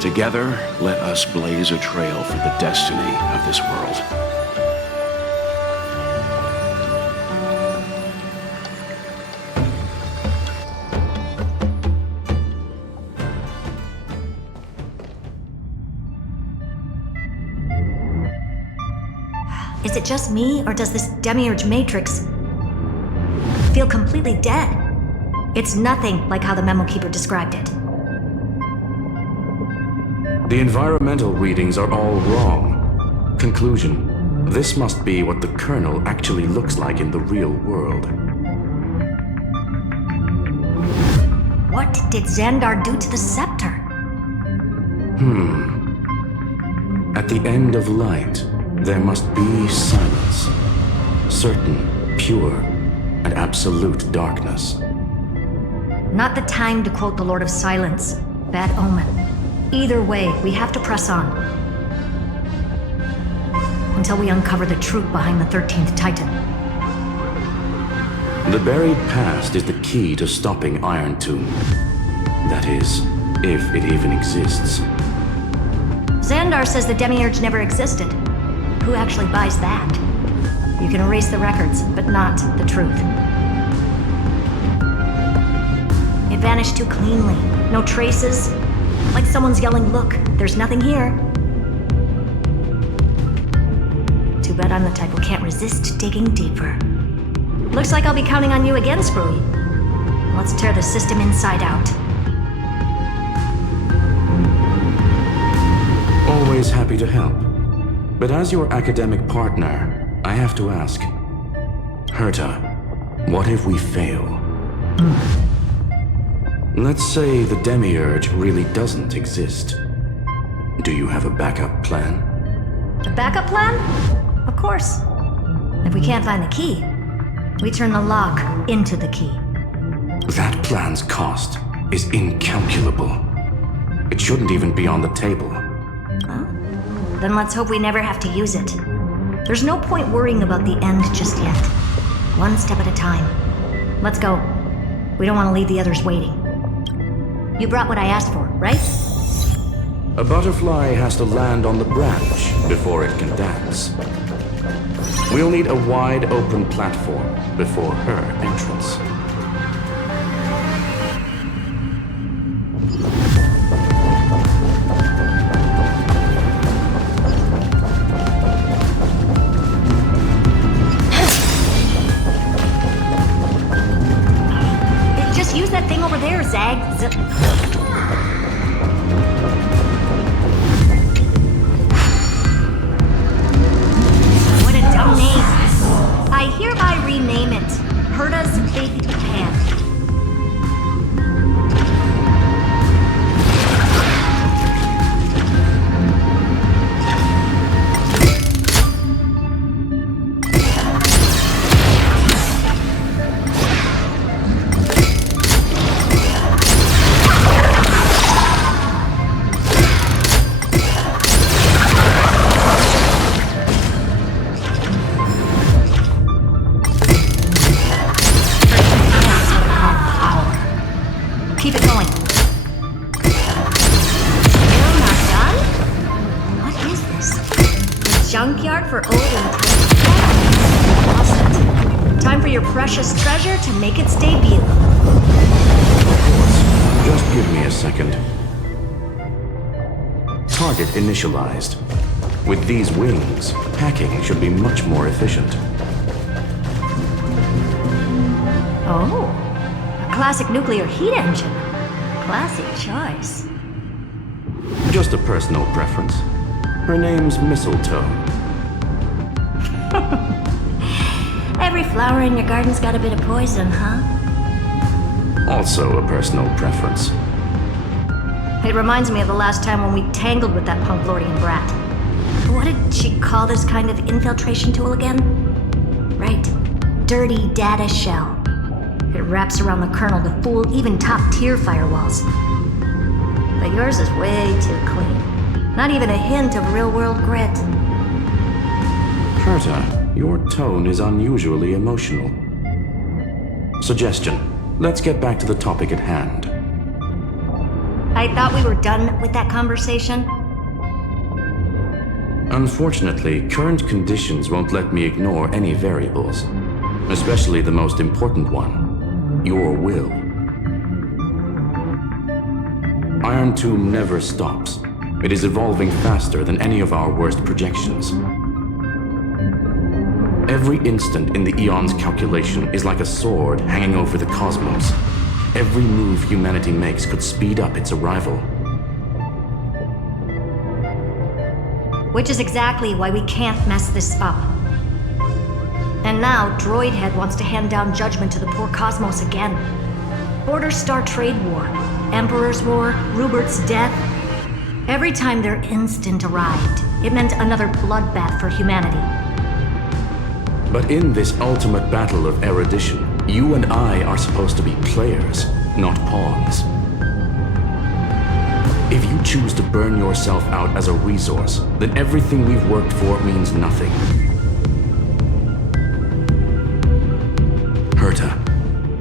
Together, let us blaze a trail for the destiny of this world. Is it just me, or does this demiurge matrix feel completely dead? It's nothing like how the memo keeper described it. The environmental readings are all wrong. Conclusion: this must be what the kernel actually looks like in the real world. What did Xandar do to the scepter? At the end of light, there must be silence. Certain, pure, and absolute darkness. Not the time to quote the Lord of Silence. Bad omen. Either way, we have to press on. Until we uncover the truth behind the 13th Titan. The buried past is the key to stopping Iron Tomb. That is, if it even exists. Xandar says the demiurge never existed. Who actually buys that? You can erase the records, but not the truth. It vanished too cleanly. No traces. Like someone's yelling, "Look, there's nothing here." Too bad I'm the type who can't resist digging deeper. Looks like I'll be counting on you again, Screwy. Let's tear the system inside out. Always happy to help. But as your academic partner, I have to ask. Herta, what if we fail? Let's say the demiurge really doesn't exist. Do you have a backup plan? A backup plan? Of course. If we can't find the key, we turn the lock into the key. That plan's cost is incalculable. It shouldn't even be on the table. Then let's hope we never have to use it. There's no point worrying about the end just yet. One step at a time. Let's go. We don't want to leave the others waiting. You brought what I asked for, right? A butterfly has to land on the branch before it can dance. We'll need a wide open platform before her entrance. Use that thing over there, Zag. What a dumb name. I hereby rename it Herta's Big Hand. Keep it going. Still not done? What is this? A junkyard for old and twisted? Time for your precious treasure to make its debut. Just give me a second. Target initialized. With these wings, hacking should be much more efficient. Oh. Classic nuclear heat engine. Classy choice. Just a personal preference. Her name's Mistletoe. Every flower in your garden's got a bit of poison, huh? Also a personal preference. It reminds me of the last time when we tangled with that Punklordian brat. What did she call this kind of infiltration tool again? Right. Dirty data shell. It wraps around the kernel to fool even top-tier firewalls. But yours is way too clean. Not even a hint of real-world grit. Herta, your tone is unusually emotional. Suggestion. Let's get back to the topic at hand. I thought we were done with that conversation. Unfortunately, current conditions won't let me ignore any variables. Especially the most important one. Your will. Iron Tomb never stops. It is evolving faster than any of our worst projections. Every instant in the Eon's calculation is like a sword hanging over the cosmos. Every move humanity makes could speed up its arrival. Which is exactly why we can't mess this up. And now, Droidhead wants to hand down judgment to the poor cosmos again. Order Star Trade War, Emperor's War, Rupert's death. Every time their instant arrived, it meant another bloodbath for humanity. But in this ultimate battle of erudition, you and I are supposed to be players, not pawns. If you choose to burn yourself out as a resource, then everything we've worked for means nothing. Herta,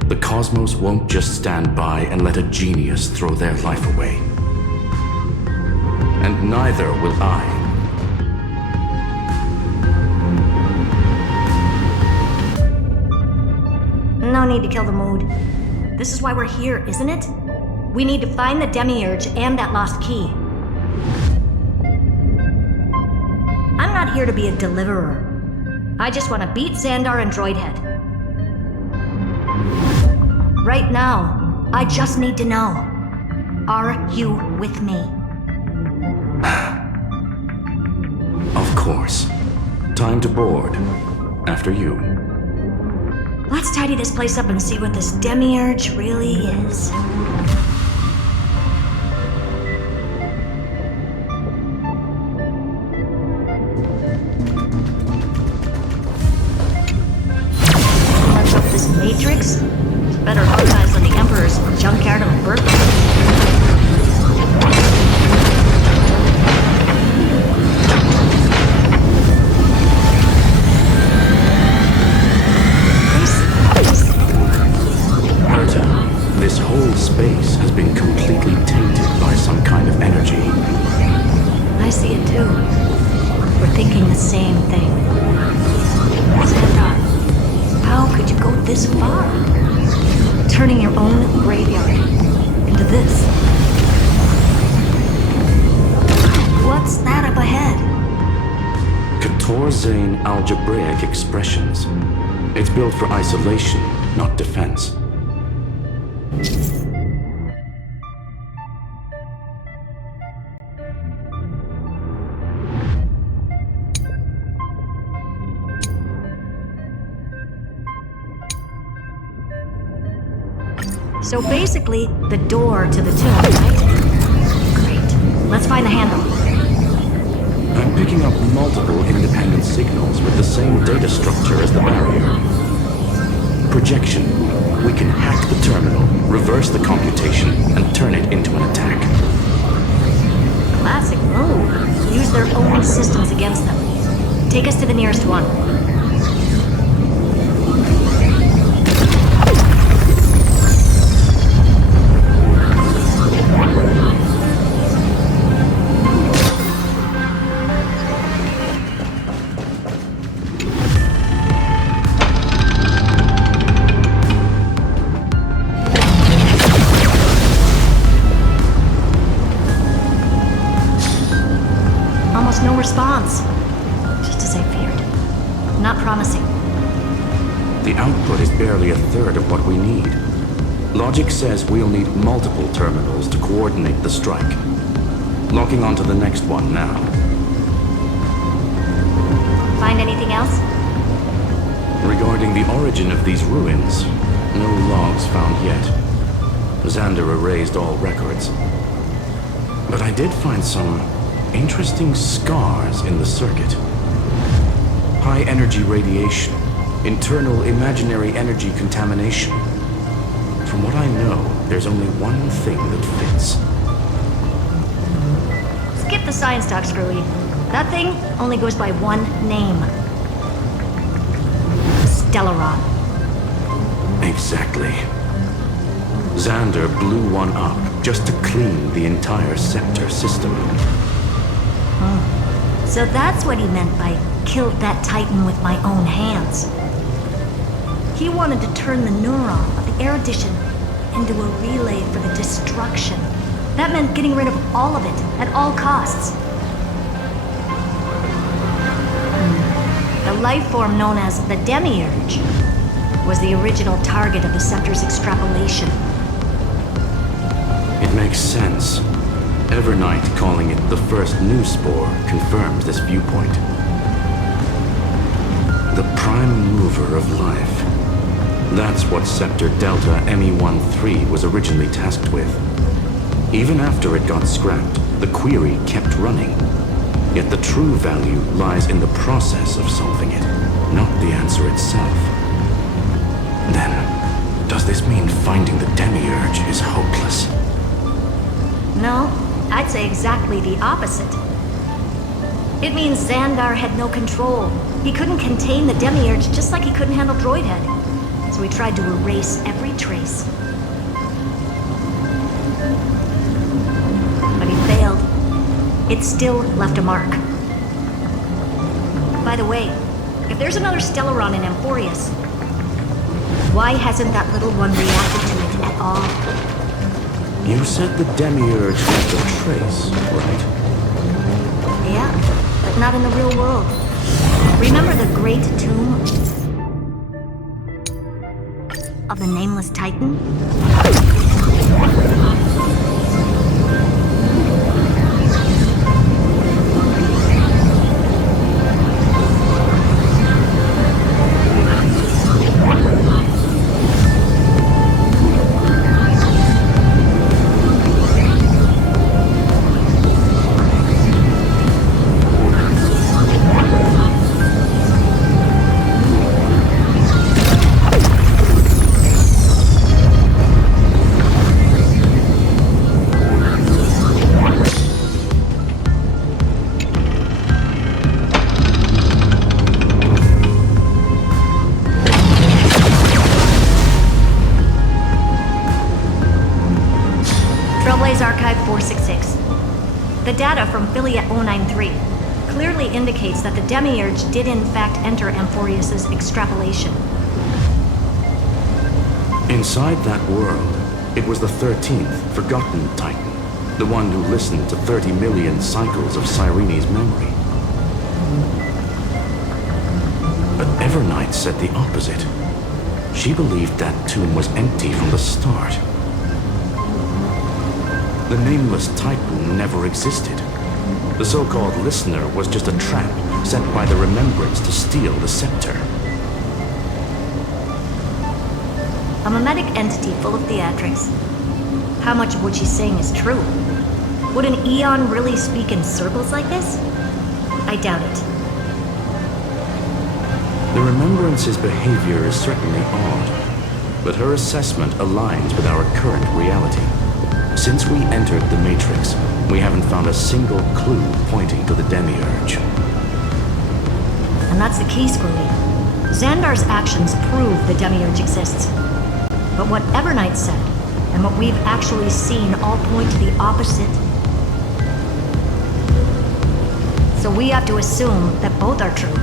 the cosmos won't just stand by and let a genius throw their life away. And neither will I. No need to kill the mood. This is why we're here, isn't it? We need to find the Demiurge and that lost key. I'm not here to be a deliverer. I just want to beat Xandar and Droidhead. Right now, I just need to know. Are you with me? Of course. Time to board. After you. Let's tidy this place up and see what this Demiurge really is. Let's hope this Matrix is better organized than the Emperor's junkyard on Berkeley. This whole space has been completely tainted by some kind of energy. I see it too. We're thinking the same thing. Xandar, how could you go this far? Turning your own graveyard into this. What's that up ahead? Katorzane algebraic expressions. It's built for isolation, not defense. So basically, the door to the tomb, right? Great. Let's find the handle. I'm picking up multiple independent signals with the same data structure as the barrier. Projection. We can hack the terminal, reverse the computation, and turn it into an attack. Classic move. Use their own systems against them. Take us to the nearest one. No response. Just as I feared. Not promising. The output is barely a third of what we need. Logic says we'll need multiple terminals to coordinate the strike. Locking onto the next one now. Find anything else? Regarding the origin of these ruins, no logs found yet. Xander erased all records. But I did find some interesting scars in the circuit. High energy radiation, internal imaginary energy contamination. from what I know, there's only one thing that fits. Skip the science talk, Screwy. That thing only goes by one name. Stellaron. Exactly. Xander blew one up just to clean the entire Scepter system. So that's what he meant by killed that Titan with my own hands. He wanted to turn the neuron of the erudition into a relay for the destruction. That meant getting rid of all of it at all costs. The life form known as the Demiurge was the original target of the Scepter's extrapolation. It makes sense. Evernight calling it the first new spore confirms this viewpoint. The prime mover of life. That's what Scepter Delta ME-13 was originally tasked with. Even after it got scrapped, the query kept running. Yet the true value lies in the process of solving it, not the answer itself. Then, does this mean finding the Demiurge is hopeless? No, I'd say exactly the opposite. It means Xandar had no control. He couldn't contain the Demiurge just like he couldn't handle Droidhead. So he tried to erase every trace. But he failed. It still left a mark. By the way, if there's another Stellaron in Emporius, why hasn't that little one reacted to it at all? You said the Demiurge left a trace, right? Yeah, but not in the real world. Remember the Great Tomb of the Nameless Titan? Archive 466. The data from Affiliate 093 clearly indicates that the Demiurge did in fact enter Amphorius' extrapolation. Inside that world, it was the 13th, forgotten Titan, the one who listened to 30 million cycles of Cyrene's memory. But Evernight said the opposite. She believed that tomb was empty from the start. The Nameless Titan never existed. The so-called Listener was just a trap set by the Remembrance to steal the Scepter. A mimetic entity full of theatrics. How much of what she's saying is true? Would an Eon really speak in circles like this? I doubt it. The Remembrance's behavior is certainly odd, but her assessment aligns with our current reality. Since we entered the Matrix, we haven't found a single clue pointing to the Demiurge. And that's the key, Screwy. Xandar's actions prove the Demiurge exists. But what Evernight said, and what we've actually seen all point to the opposite. So we have to assume that both are true.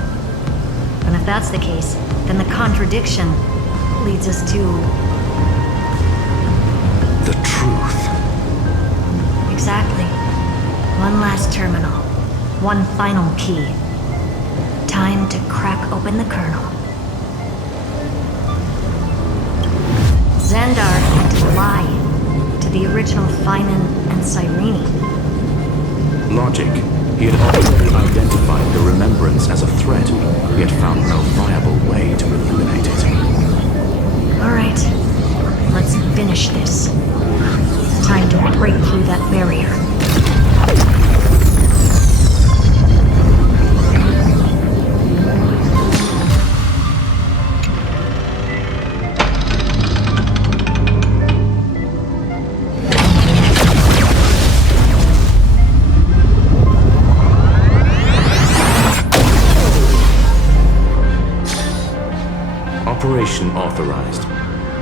And if that's the case, then the contradiction leads us to... the truth. Exactly. One last terminal. One final key. Time to crack open the kernel. Xandar had to lie to the original Finan and Cyrene. Logic. He had already identified the Remembrance as a threat, yet found no viable way to eliminate it. All right. Let's finish this. Time to break through that barrier. unauthorized.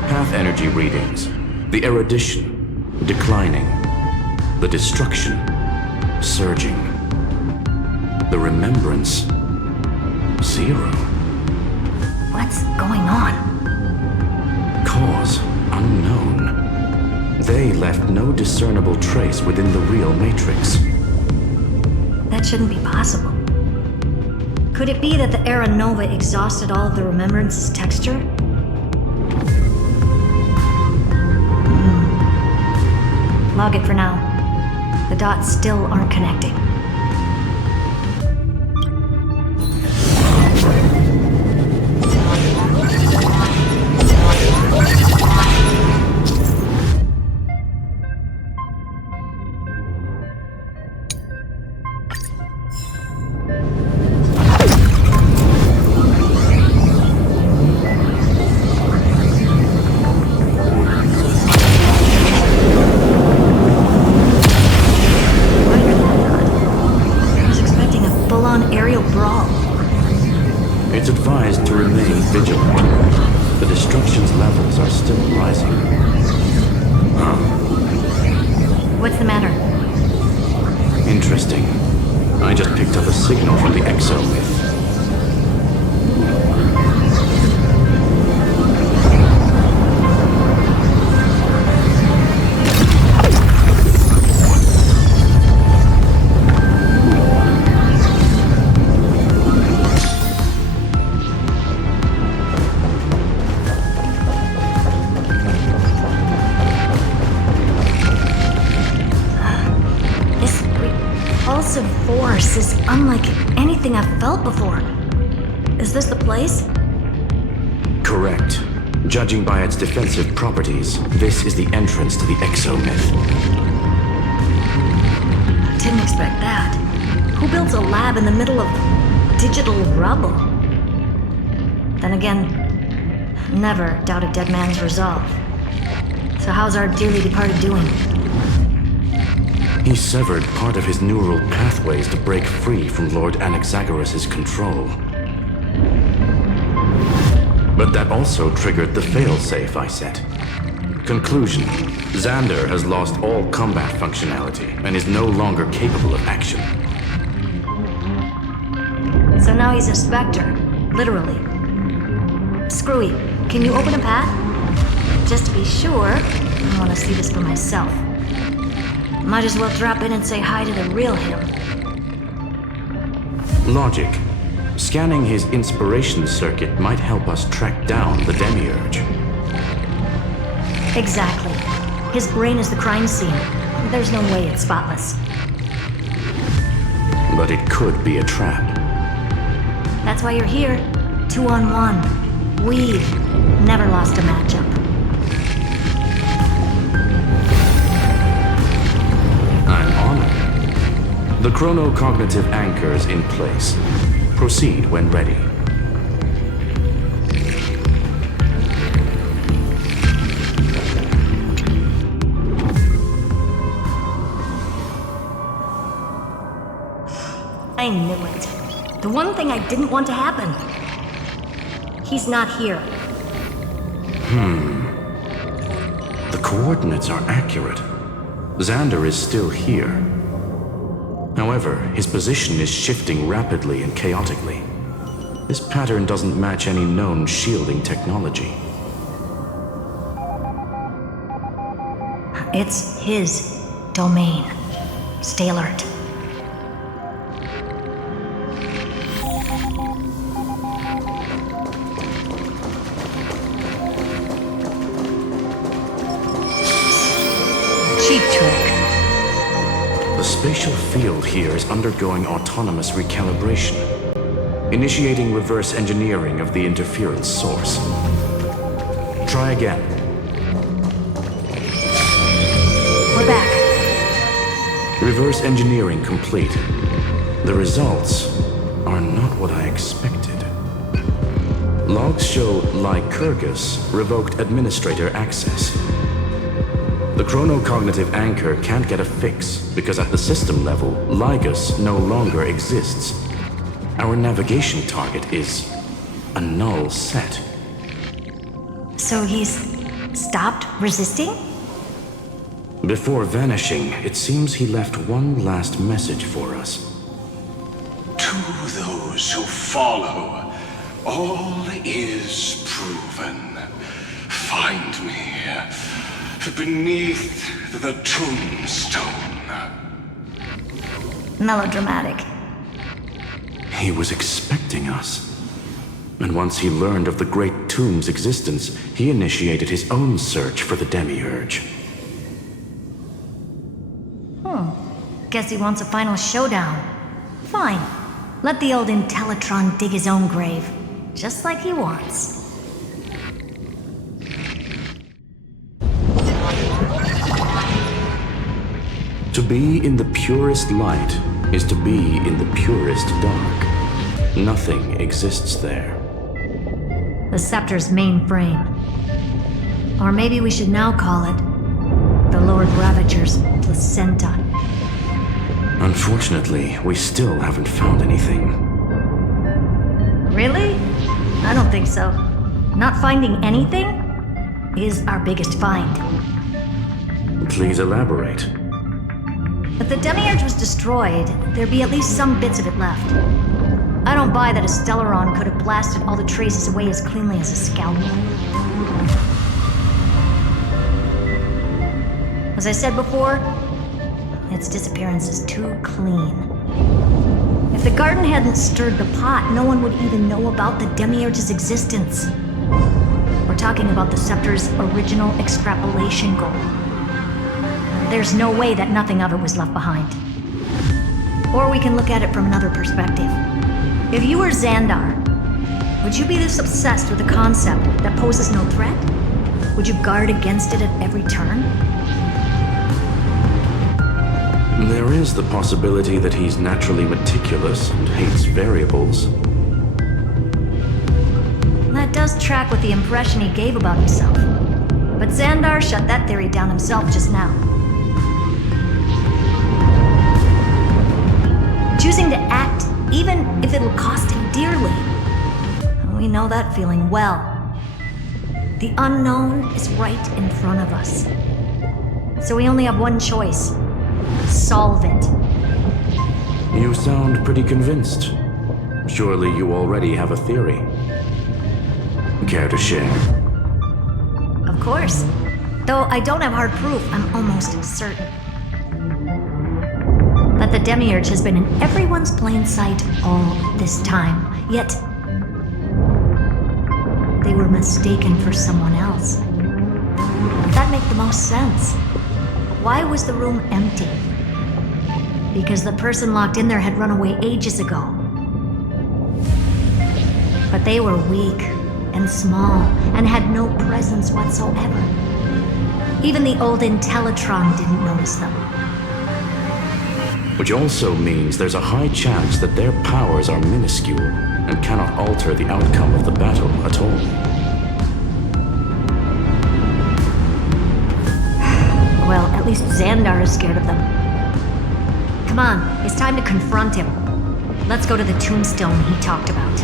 Path energy readings. The erudition declining. The destruction surging. The remembrance 0. What's going on? Cause unknown. They left no discernible trace within the real Matrix. That shouldn't be possible. Could it be that the Era Nova exhausted all of the Remembrance's texture? Log it for now. The dots still aren't connecting. It's advised to remain vigilant. The destruction's levels are still rising. What's the matter? Interesting. I just picked up a signal from the exomyth. Force is unlike anything I've felt before. Is this the place? Correct. Judging by its defensive properties, this is the entrance to the exomyth. Didn't expect that. Who builds a lab in the middle of digital rubble? Then again, never doubt a dead man's resolve. So how's our dearly departed doing? He severed part of his neural pathways to break free from Lord Anaxagoras' control. But that also triggered the failsafe I set. Conclusion: Xander has lost all combat functionality and is no longer capable of action. So now he's a specter, literally. Screwy, can you open a path? Just to be sure, I want to see this for myself. Might as well drop in and say hi to the real him. Logic. Scanning his inspiration circuit might help us track down the Demiurge. Exactly. His brain is the crime scene. There's no way it's spotless. But it could be a trap. That's why you're here. 2-on-1. We've never lost a matchup. I'm honored. The chronocognitive anchor is in place. Proceed when ready. I knew it. The one thing I didn't want to happen. He's not here. The coordinates are accurate. Xander is still here. However, his position is shifting rapidly and chaotically. This pattern doesn't match any known shielding technology. It's his domain. Stay alert. Cheap trick. The spatial field here is undergoing autonomous recalibration, initiating reverse engineering of the interference source. Try again. We're back. Reverse engineering complete. The results are not what I expected. Logs show Lycurgus revoked administrator access. The chronocognitive anchor can't get a fix because at the system level, Lygus no longer exists. Our navigation target is a null set. So he's stopped resisting? Before vanishing, it seems he left one last message for us. To those who follow, all is proven. Find me beneath the tombstone. Melodramatic. He was expecting us. And once he learned of the Great Tomb's existence, he initiated his own search for the Demiurge. Guess he wants a final showdown. Fine. Let the old Intellitron dig his own grave. Just like he wants. To be in the purest light is to be in the purest dark. Nothing exists there. The Scepter's mainframe. Or maybe we should now call it the Lord Ravager's placenta. Unfortunately, we still haven't found anything. Really? I don't think so. Not finding anything is our biggest find. Please elaborate. If the Demiurge was destroyed, there'd be at least some bits of it left. I don't buy that a Stellaron could have blasted all the traces away as cleanly as a scalpel. As I said before, its disappearance is too clean. If the garden hadn't stirred the pot, no one would even know about the Demiurge's existence. We're talking about the Scepter's original extrapolation goal. There's no way that nothing of it was left behind. Or we can look at it from another perspective. If you were Xandar, would you be this obsessed with a concept that poses no threat? Would you guard against it at every turn? There is the possibility that he's naturally meticulous and hates variables. That does track with the impression he gave about himself. But Xandar shut that theory down himself just now. Choosing to act, even if it'll cost him dearly. We know that feeling well. The unknown is right in front of us. So we only have one choice. Solve it. You sound pretty convinced. Surely you already have a theory. Care to share? Of course. Though I don't have hard proof, I'm almost certain that the Demiurge has been in everyone's plain sight all this time. Yet, they were mistaken for someone else. That makes the most sense. Why was the room empty? Because the person locked in there had run away ages ago. But they were weak and small and had no presence whatsoever. Even the old Intellitron didn't notice them. Which also means there's a high chance that their powers are minuscule and cannot alter the outcome of the battle at all. Well, at least Xandar is scared of them. Come on, it's time to confront him. Let's go to the tombstone he talked about.